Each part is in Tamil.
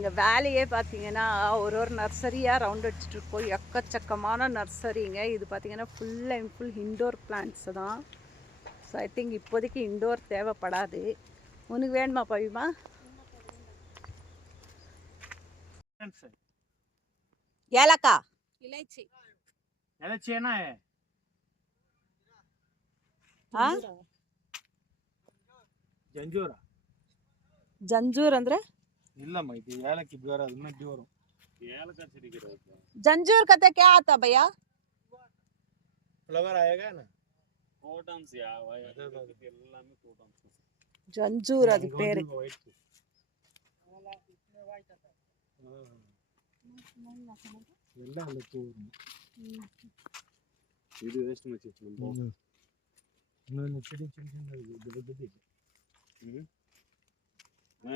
எங்கள் வேலையே பார்த்தீங்கன்னா ஒரு நர்சரியாக ரவுண்ட் அடிச்சுட்ருக்கோம். எக்கச்சக்கமான நர்சரிங்க. இது பார்த்தீங்கன்னா full and full indoor plants தான். ஸோ ஐ திங்க் இப்போதைக்கு இன்டோர் தேவைப்படாது. உனக்கு வேணுமா பவிமா? ஏலக்கா इलायची इलायची है ना है ಜಂಜೂರ ಜಂಜೂರ್ ಅಂದ್ರೆ ಇಲ್ಲಮ್ಮ ಇದು ಏಲಕ್ಕಿ ಬೇರೆ ಅದನ್ನ ಇಟ್ಟಿವರು ಏಲಕ್ಕ ಸಿಡಿಗಿರೋ जंजूर कहते क्या आता भैया? फ्लावर आएगा ना கோட்டன்ஸ் எல்லாமே கோட்டன்ஸ் ஜஞ்சூர் அது பேரு. ಎಲ್ಲ ಅಲ್ಲತ್ತು ಇದು ವೇಸ್ಟ್ ಮಚ್ಚಿ ನಾನು ಚಿಡಿ ಚಿಡಿ ದೊಡ್ಡದಿದೆ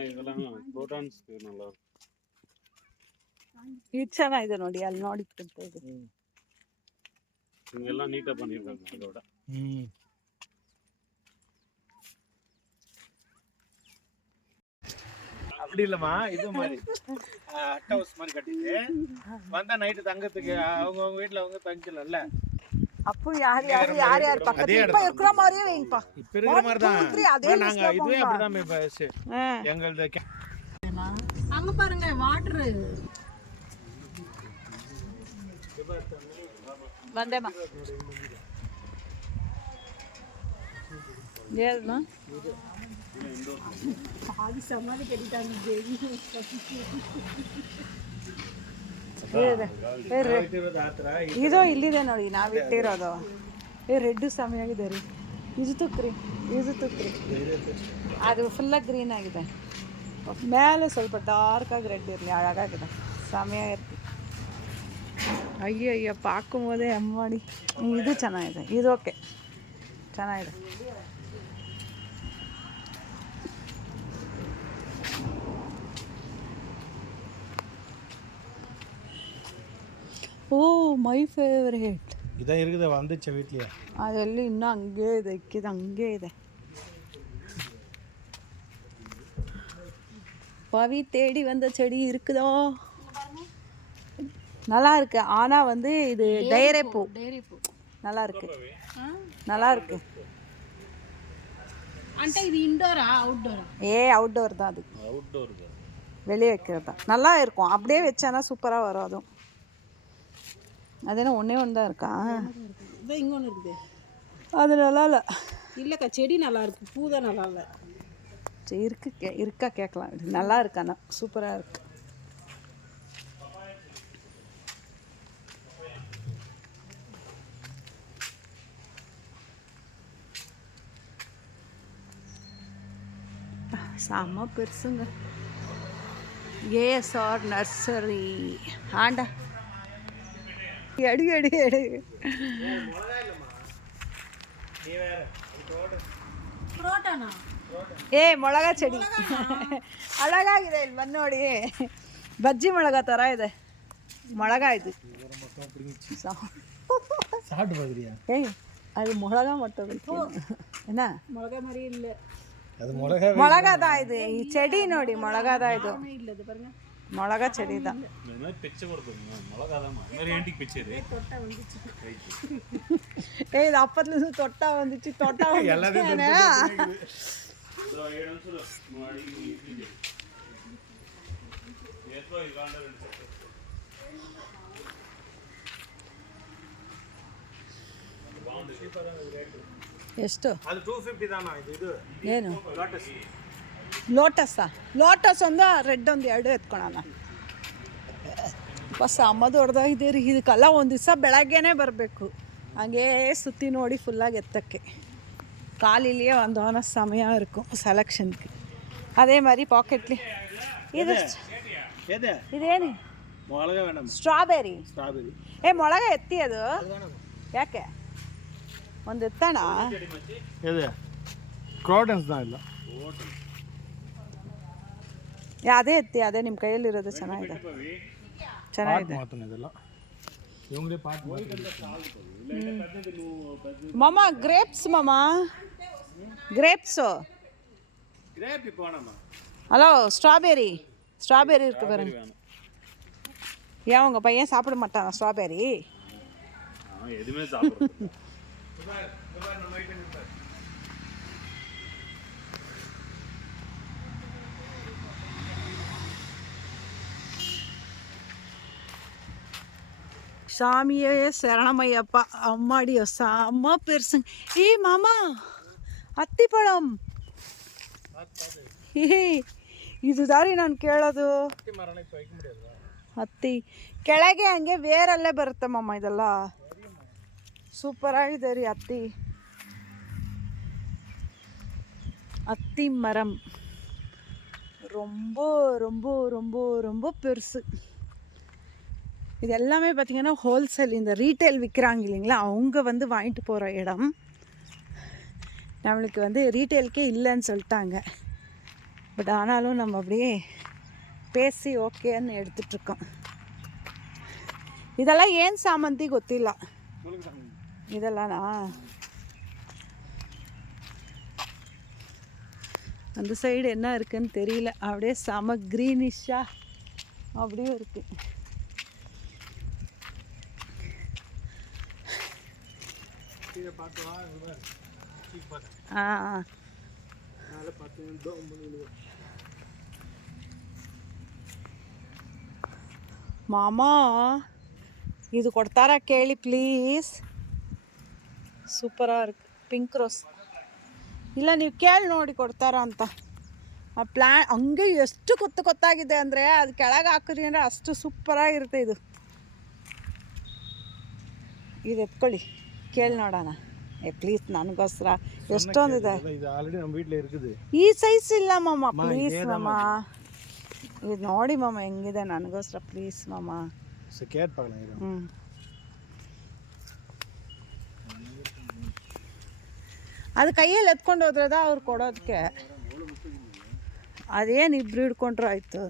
ಇದೆಲ್ಲ ಪ್ರೋಟಾನ್ಸ್ நல்லா ಇದು ಚೆನ್ನಾಗಿದೆ ನೋಡಿ, ಅಲ್ಲಿ ನೋಡಿಕ್ಕಂತ ಇದೆ. இங்கெல்ல நீட்டா பண்ணிருக்காங்க அதோட. அப்படி இல்லம்மா, இது மாதிரி ஹட் ஹவுஸ் மாதிரி கட்டிட்டு வந்தா நைட்டு தங்கத்துக்கு அவங்க வீட்ல அவங்க தங்கிக்கலாம்ல. அப்போ யார் பக்கத்துல இப்ப இருக்கிற மாதிரியே வைங்கப்பா. இப்ப இருக்கிற மாதிரி தான் நாங்க இதுவே அப்படிதான் பஸ் எங்களது. அங்க பாருங்க வாட்டர் வந்தேமா. ஏதுமா ಆದಿ ಸಮಾಧಿ ಕಟ್ಟಿட்டாங்க ದೇವಿ. ಇದು ಇಲ್ಲಿದೆ ನೋಡಿ ನಾವಿಟ್ಟಿರೋದು. ರೆಡ್ ಸಮಯಾಗಿದೆ ರೀ. ಇದು ತುಕ್ರಿ ಅದು ಫುಲ್ಲಾಗಿ ಗ್ರೀನ್ ಆಗಿದೆ. ಮೇಲೆ ಸ್ವಲ್ಪ ಡಾರ್ಕಾಗಿ ರೆಡ್ ಇರಲಿ, ಅழகாಗಿದೆ. ಸಮಯ ಇರ್ತಿ. ಅಯ್ಯೋ ಪಾಕುವುದೇ ಅಮ್ಮಾಡಿ. ಇದು ಚೆನ್ನಾಗಿದೆ, ಇದು ಓಕೆ ಚೆನ್ನಾಗಿದೆ. ಓ ಮೈ ಫೇವರೇಟ್. ಇದೇ ಇರುತ್ತದೆ வந்துச்சு வீட்லயே. ಅದೆಲ್ಲ ಇನ್ನೂ ಹಂಗೆ ಇದೆ, ಇಕ್ಕಿದ ಹಂಗೆ ಇದೆ. பவி தேடி வந்த செடி இருக்குதோ, நல்லா இருக்கு. ஆனா வந்து இது டயரே பூ நல்லா இருக்கு, நல்லா இருக்கு. అంటే ఇది ఇండోరా అవుట్డోరా? அவுட்டோர் தான். அது அவுட்டோர் வெளியே வைக்கிறது தான் நல்லா இருக்கும். அப்படியே வச்சானா சூப்பராக வரும். அதுவும் அது ஒன்றே ஒன்று தான் இருக்கா? இதோ இங்கொன்று இருக்குது. அது நல்லா இல்லை. இல்லைக்கா செடி நல்லா இருக்கு, பூ தான் நல்லா இல்லை. சரி இருக்கா கேட்கலாம். நல்லா இருக்கு, ஆனால் சூப்பராக இருக்கு. செம்ம பெருசுங்க. ஏஎஸ்ஆர் நர்சரி ஆண்டா. எடு ಮೊಳಗ ಚಡಿ ಅಳಗಾಗಿದೆ. ಇಲ್ಲಿ ಬಂದು ನೋಡಿ, ಬಜ್ಜಿ ಮೊಳಗ ಥರ ಇದೆ ಮೊಳಗ. ಇದು அது மிளகா மட்டும் என்ன மிளகா மாதிரி இல்லை, அது மிளகா தான். இது செடி ನೋಡಿ, மிளகா தான். இது மிளகா செடி தான். இது அப்பத்துல தொட்டா வந்துச்சு ಎಷ್ಟು? ಅದು 250 ದಾನ. ಇದು ಏನು ಲೋಟಸ್ ಒಂದು ರೆಡ್ ಒಂದು ಎರಡು ಎತ್ಕೊಳೋಣ. ಬಸ್ ಅಮ್ಮದು ಹೊಡೆದಾಗಿದೆ ರೀ. ಇದಕ್ಕೆಲ್ಲ ಒಂದು ದಿವಸ ಬೆಳಗ್ಗೆನೇ ಬರಬೇಕು. ಹಂಗೇ ಸುತ್ತಿ ನೋಡಿ ಫುಲ್ಲಾಗಿ ಎತ್ತಕ್ಕೆ. காலையிலேயே வந்தோன்னா செமையாக இருக்கும் செலெக்ஷனுக்கு. அதே மாதிரி பாக்கெட்லி இது ಇದೇನು ಮೊಳಗ ಮೇಡಮ್? ಸ್ಟ್ರಾಬೆರಿ. ಮೊಳಗ ಎತ್ತಿ ಅದು ಯಾಕೆ ಒಂದು ಎತ್ತಣ? ಇದೆ ಕ್ರಾಟನ್ಸ್ தான் ಇಲ್ಲ. ಅದೇ ಎತ್ತಿ, ಅದೇ ನಿಮ್ಮ ಕೈಯಲ್ಲಿರೋದು. ಚೆನ್ನಾಗಿದೆ. ಮಾಮ grapes. Grapes. Hello strawberry strawberry இருக்கு பாருங்க. வேணும். ஏன் உங்கள் பையன் சாப்பிட மாட்டானா ஸ்ட்ராபெரி? அவன் எதுவுமே சாப்பிடுறது சாமியே சரணமையப்பா. அம்மாடியோ செம்ம பெருசுங்க. ஏய் மாமா, அத்திப்பழம். ಏಯ್ ಇದು ದಾರಿ ನಾನು ಕೇಳೋದು. ಹತ್ತಿ ಕೆಳಗೆ ಹಂಗೆ ಬೇರಲ್ಲೇ ಬರುತ್ತಮ್ಮಮ್ಮ ಇದೆಲ್ಲ. ಸೂಪರಾಗಿದೆ ರೀ ಹತ್ತಿ. ಹತ್ತಿ மரம் ரொம்ப ரொம்ப ரொம்ப ரொம்ப பெருசு. இது எல்லாமே பார்த்திங்கன்னா ஹோல்சேல், இந்த ரீட்டைல் விற்கிறாங்க இல்லைங்களா, அவங்க வந்து வாங்கிட்டு போகிற இடம். நம்மளுக்கு வந்து ரீட்டைலுக்கே இல்லைன்னு சொல்லிட்டாங்க. பட் ஆனாலும் நம்ம அப்படியே பேசி ஓகேன்னு எடுத்துகிட்ருக்கோம். ಇದೆಲ್ಲ ಏನು ಸಾಮಂತಿ ಗೊತ್ತಿಲ್ಲ. ಇದೆಲ್ಲನಾ அந்த சைடு என்ன இருக்குன்னு தெரியல. அப்படியே செம க்ரீனிஷாக அப்படியே இருக்குது. ಮಾಮಾ ಇದು ಕೊಡ್ತಾರಾ ಕೇಳಿ ಪ್ಲೀಸ್. ಸೂಪರಾಗಿ ಇருக்கு ಪಿಂಕ್ ರೋಸ್. ಇಲ್ಲ ನೀವು ಕೇಳಿ ನೋಡಿ ಕೊಡ್ತಾರಾ ಅಂತ. ಆ ಪ್ಲ್ಯಾನ್ ಹಂಗೆ ಎಷ್ಟು ಕೊತ್ತಾಗಿದೆ ಅಂದರೆ ಅದು ಕೆಳಗೆ ಹಾಕಿದ್ರಿ ಅಂದರೆ ಅಷ್ಟು ಸೂಪರಾಗಿರುತ್ತೆ. ಇದು ಎತ್ಕೊಳ್ಳಿ, ಕೇಳಿ ನೋಡೋಣ. ಪ್ಲೀಸ್ ನನಗೋಸ್ಕರ. ಎಷ್ಟೊಂದಿದೆ ಈ ಸೈಜ್ ಇಲ್ಲ ಮಾಮ, ಪ್ಲೀಸ್ ಮಾಮ. ಇದು ನೋಡಿ ಮಾಮ ಹೆಂಗಿದೆ, ನನಗೋಸ್ಕರ ಪ್ಲೀಸ್ ಮಾಮ. ಅದು ಕೈಯಲ್ಲಿ ಎತ್ಕೊಂಡು ಹೋದ್ರದ ಅವ್ರು ಕೊಡೋದಕ್ಕೆ. ಅದೇನು ಇಬ್ರು ಹಿಡ್ಕೊಂಡ್ರು ಆಯಿತು.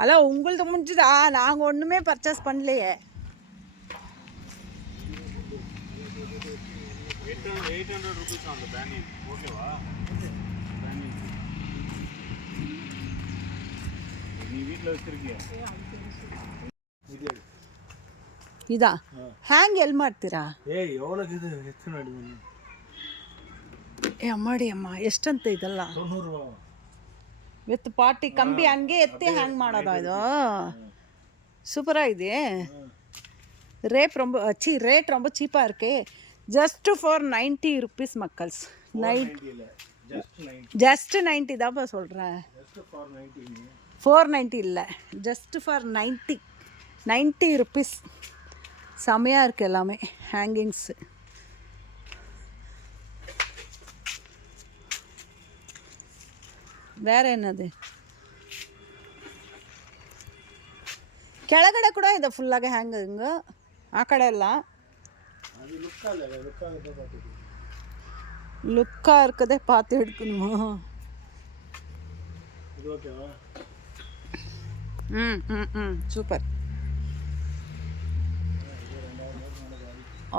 ஹலோ, உங்களது முடிஞ்சுதா? நாங்கள் ஒன்றுமே பர்ச்சேஸ் பண்ணலையே. 800 rupees on the banyan. ஓகேவா? நீ வீட்டில் வச்சிருக்கியா? ಇದಾ ಹ್ಯಾಂಗ್ ಎಲ್ಲಿ ಮಾಡ್ತೀರಾ? ಅಮ್ಮಾಡಿ ಅಮ್ಮ, ಎಷ್ಟಂತ ಇದೆಲ್ಲ? 90 ವಿತ್ ಪಾಟಿ ಕಂಬಿ ಹಂಗೆ ಎತ್ತಿ ಹ್ಯಾಂಗ್ ಮಾಡೋದಾ ಇದು? ಸೂಪರಾಗಿದೆ. ரேட் ரொம்ப சீப்பாக இருக்கு. Just for 90 rupees மக்கள்ஸ். ஜஸ்ட் 90 தான்ப்பா சொல்கிறேன். 490 இல்லை, ஜஸ்ட் ஃபார் 90 rupees. செமையாக இருக்குது எல்லாமே. ஹேங்கிங்ஸு ಬೇರೆ ಏನದು ಕೆಳಗಡೆ ಕೂಡ ಇದೆ ಫುಲ್ಲಾಗಿ ಹ್ಯಾಂಗಿಂಗು. ಆ ಕಡೆ ಎಲ್ಲ ಲುಕ್ಕಾ ಇರ್ತದೆ. ಪಾತಿ ಹಿಡ್ಕೊಂಡು சூப்பர்.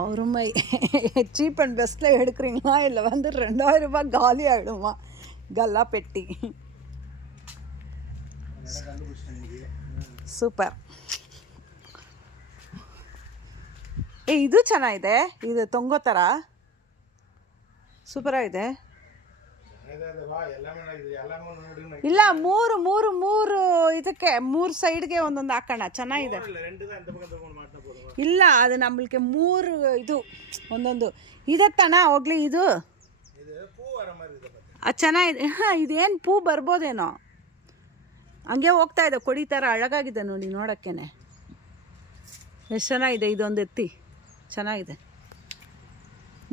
அருமை. சீப் அண்ட் பெஸ்ட்டில் எடுக்கிறீங்களா இல்லை வந்து 2000 ரூபாய் காலி ஆகிடுமா ಗಲ್ಲಾ ಪೆಟ್ಟಿ? ಸೂಪರ್. ಇದು ಚೆನ್ನಾಗಿದೆ. ಇದು ತೊಂಗೋ ಥರ ಸೂಪರಾಗಿದೆ. ಇಲ್ಲ, ಮೂರು ಇದಕ್ಕೆ 3 ಸೈಡ್ಗೆ ಒಂದೊಂದು ಹಾಕೋಣ. ಚೆನ್ನಾಗಿದೆ. ಇಲ್ಲ, ಅದು ನಮ್ಮಳಿಗೆ 3 ಇದು ಒಂದೊಂದು ಇದೆ ತಾನ ಹೋಗ್ಲಿ. ಇದು ಅದು ಚೆನ್ನಾಗಿದೆ. ಹಾಂ, ಇದೇನು ಪೂ ಬರ್ಬೋದೇನೋ. ಹಂಗೆ ಹೋಗ್ತಾ ಇದೆ, ಕೊಡಿ ಥರ ಅழகாಗಿದೆ ನೋಡಿ ನೋಡೋಕ್ಕೇನೆ. ಎಷ್ಟು ಚೆನ್ನಾಗಿದೆ. ಇದೊಂದು ಎತ್ತಿ ಚೆನ್ನಾಗಿದೆ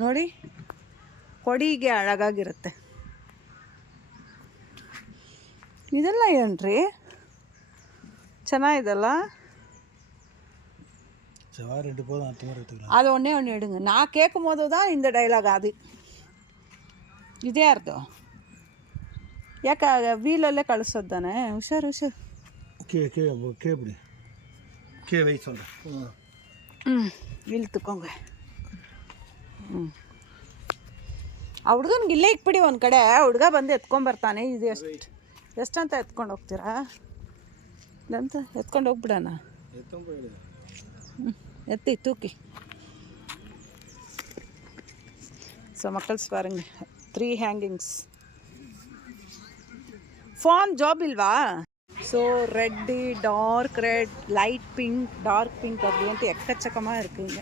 ನೋಡಿ, ಕೊಡಿಗೆ ಅழகாಗಿರುತ್ತೆ. ಇದೆಲ್ಲ ಏನ್ರಿ ಚೆನ್ನಾಗಿದೆಲ್ಲ. அது ஒன்று எடுங்க. நான் கேட்கும் போது தான் இந்த டைலாக் அது. இதே அர்த்தம். ಯಾಕೆ ವೀಲಲ್ಲೇ ಕಳಿಸೋದು ತಾನೆ? ಹುಷಾರು ಹುಷಾರು. ಬಿಡಿ ವೈ சொல்றேன். ಇಲ್ಲಿ ತಗೊಂಗ. ಆ ಹುಡ್ಗನ್ಗೆ ಇಲ್ಲೇ ಇಕ್ಬಿಡಿ ಒಂದು ಕಡೆ, ಹುಡುಗ ಬಂದು ಎತ್ಕೊಂಬರ್ತಾನೆ. ಇದು ಎಷ್ಟಂತ ಎತ್ಕೊಂಡು ಹೋಗ್ತೀರಾ? ಅಂತ ಎತ್ಕೊಂಡು ಹೋಗ್ಬಿಡೋಣ. எத்தி தூக்கி. ஸோ மக்கள்ஸ் பாருங்க, 3 ஹேங்கிங்ஸ். ಫಾನ್ ಜಾಬ್ ಇಲ್ವಾ? So red, dark red, light pink, dark pink அப்படின்ட்டு எக்கச்சக்கமாக இருக்குங்க.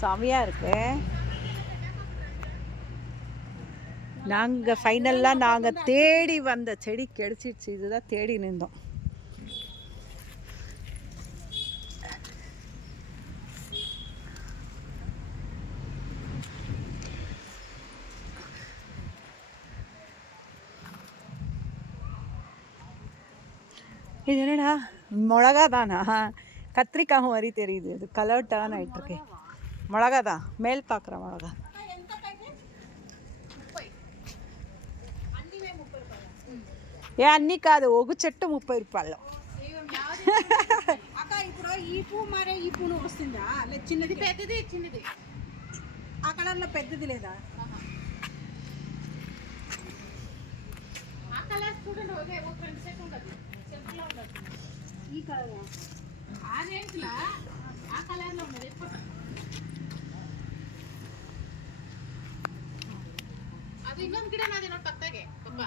செமையாக இருக்கு. நாங்கள் ஃபைனலாக நாங்கள் தேடி வந்த செடி கிடச்சிடுச்சு. இதுதான் தேடி நின்றோம். இது என்னடா மிளகா தானா? கத்திரிக்காய் மாதிரி தெரியுது. இது கலர் டர்ன் ஆகிட்டுருக்கு. மிளகா தான், மேல் பார்க்குற மிளகா. ఏ అన్నీ కాదు, ఒక చెట్టు 30 రూపాయలు. అక్క ఇప్పుడు ఈ పువ్వు మరే ఈ పువ్వు వస్తుందా? లేదు చిన్నది పెద్దది, చిన్నది ఆ కలర్లో పెద్దది లేదా? ఆ కలర్ చూడండి, ఒకే ఒక 2 సెట్ ఉంటుంది, సింపుల్ గా ఉంటుంది. ఈ కలర్ ఆ రేంజ్ లా ఆ కలర్ లో ఉన్నది. ಅದು ಇನ್ನೊಂದು ಗಿಡ ನಾದಿ ನೋಡಿ ಪಕ್ಕದಾಗೆ ಪಪ್ಪ.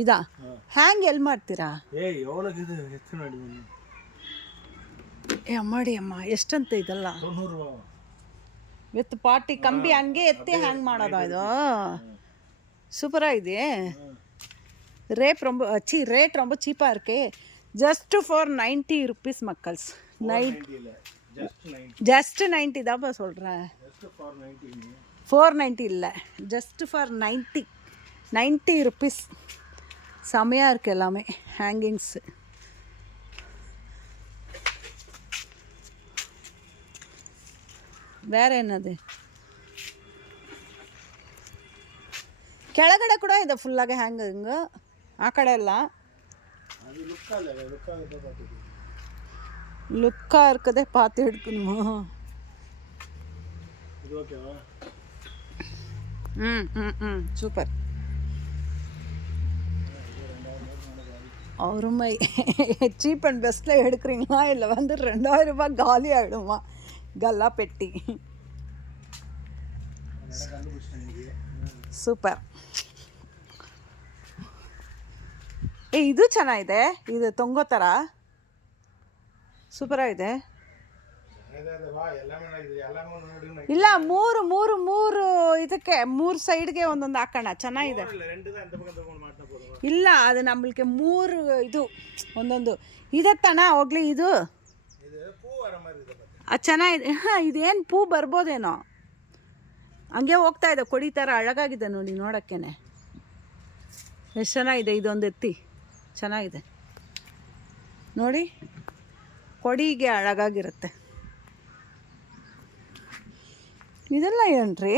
ಇದಾ ಹ್ಯಾಂಗ್ ಎಲ್ಲಿ ಮಾಡ್ತೀರಾ? ಅಮ್ಮಾಡಿ ಅಮ್ಮ, ಎಷ್ಟಂತ ಇದಲ್ಲ? ವಿತ್ ಪಾಟಿ ಕಂಬಿ ಹಂಗೆ ಎತ್ತಿ ಹ್ಯಾಂಗ್ ಮಾಡೋದ ಇದು? சூப்பராக ரேட் ரொம்ப சீப்பாக இருக்கு. ஜஸ்ட் ஃபார் 90 ருபீஸ் மக்கள்ஸ். ஜஸ்ட் 90 தான்ப்பா சொல்கிறேன். 490 இல்லை, ஜஸ்ட் ஃபார் 90 ருபீஸ். செமையாக இருக்குது எல்லாமே ஹேங்கிங்ஸு. வேறு என்னது? ಕೆಳಗಡೆ ಕೂಡ ಇದೆ ಫುಲ್ಲಾಗಿ ಹ್ಯಾಂಗಿಂಗು. ಆ ಕಡೆ ಎಲ್ಲ ಲುಕ್ಕಾ ಇರ್ಕದೆ ಪಾತಿ ಹಿಡ್ಕನು. சூப்பர். அவருமை சீப் அண்ட் பெஸ்ட்டில் எடுக்கிறீங்களா இல்லை வந்து 2000 ரூபாய் காலி ஆகிடுமா கல்லா பெட்டி? ಸೂಪರ್. ಇದು ಚೆನ್ನಾಗಿದೆ. ಇದು ತೊಂಗೋ ಥರ ಸೂಪರಾಗಿದೆ. ಇಲ್ಲ, ಮೂರು ಇದಕ್ಕೆ 3 ಸೈಡ್ಗೆ ಒಂದೊಂದು ಹಾಕೋಣ. ಚೆನ್ನಾಗಿದೆ. ಇಲ್ಲ, ಅದು ನಮ್ಮಕ್ಕೆ 3 ಇದು ಒಂದೊಂದು ಇದತ್ತಣ ಹೋಗ್ಲಿ. ಇದು ಅದು ಚೆನ್ನಾಗಿದೆ. ಹಾಂ, ಇದೇನು ಪೂ ಬರ್ಬೋದೇನೋ. ಹಂಗೆ ಹೋಗ್ತಾ ಇದೆ, ಕೊಡಿ ಥರ ಅழகாಗಿದೆ ನೋಡಿ ನೋಡೋಕ್ಕೇನೆ. ಎಷ್ಟು ಚೆನ್ನಾಗಿದೆ. ಇದೊಂದು ಎತ್ತಿ ಚೆನ್ನಾಗಿದೆ ನೋಡಿ, ಕೊಡಿಗೆ ಅழகாಗಿರುತ್ತೆ. ಇದೆಲ್ಲ ಏನ್ರಿ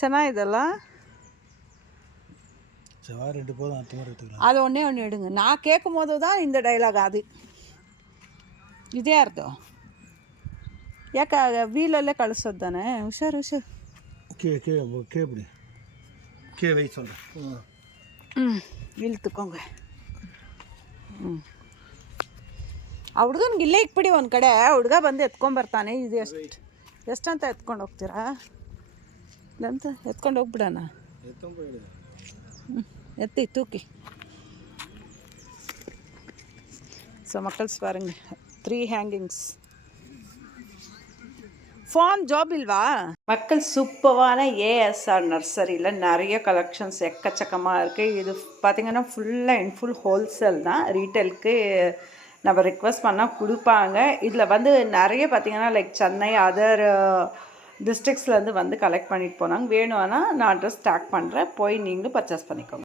ಚೆನ್ನಾಗಿದೆಲ್ಲ? அது ஒன்றே எடுங்க. நான் கேட்கும் போது தான் இந்த டைலாக். அது இதே அர்த்தம். ಯಾಕೆ ವೀಲಲ್ಲೇ ಕಳಿಸೋದು ತಾನೆ? ಹುಷಾರು ಹುಷಾರು. ವೈ சொல்றேன். ಇಲ್ಲಿ ತಗೊಂಗ. ಆ ಹುಡ್ಗನ್ಗೆ ಇಲ್ಲೇ ಇಕ್ಬಿಡಿ ಒಂದು ಕಡೆ, ಹುಡುಗ ಬಂದು ಎತ್ಕೊಂಬರ್ತಾನೆ. ಇದು ಎಷ್ಟಂತ ಎತ್ಕೊಂಡು ಹೋಗ್ತೀರಾ? ಅಂತ ಎತ್ಕೊಂಡು ಹೋಗ್ಬಿಡೋಣ. எத்தி தூக்கி. ஸோ மக்கள்ஸ் பாருங்க, 3 ஹேங்கிங்ஸ். PAN job இல்வா? மக்கள் சூப்பரான ஏஎஸ்ஆர் நர்சரியில் நிறைய கலெக்ஷன்ஸ் எக்கச்சக்கமாக இருக்குது. இது பார்த்திங்கன்னா ஃபுல் ஹோல்சேல் தான். ரீட்டெயிலுக்கு நம்ம ரிக்வெஸ்ட் பண்ணால் கொடுப்பாங்க. இதில் வந்து நிறைய பார்த்திங்கன்னா லைக் சென்னை அதர் டிஸ்ட்ரிக்ஸ்லேருந்து வந்து கலெக்ட் பண்ணிட்டு போனாங்க. வேணும்னா நான் அட்ரஸ் டேக் பண்ணுறேன், போய் நீங்களும் பர்ச்சேஸ் பண்ணிக்கோங்க.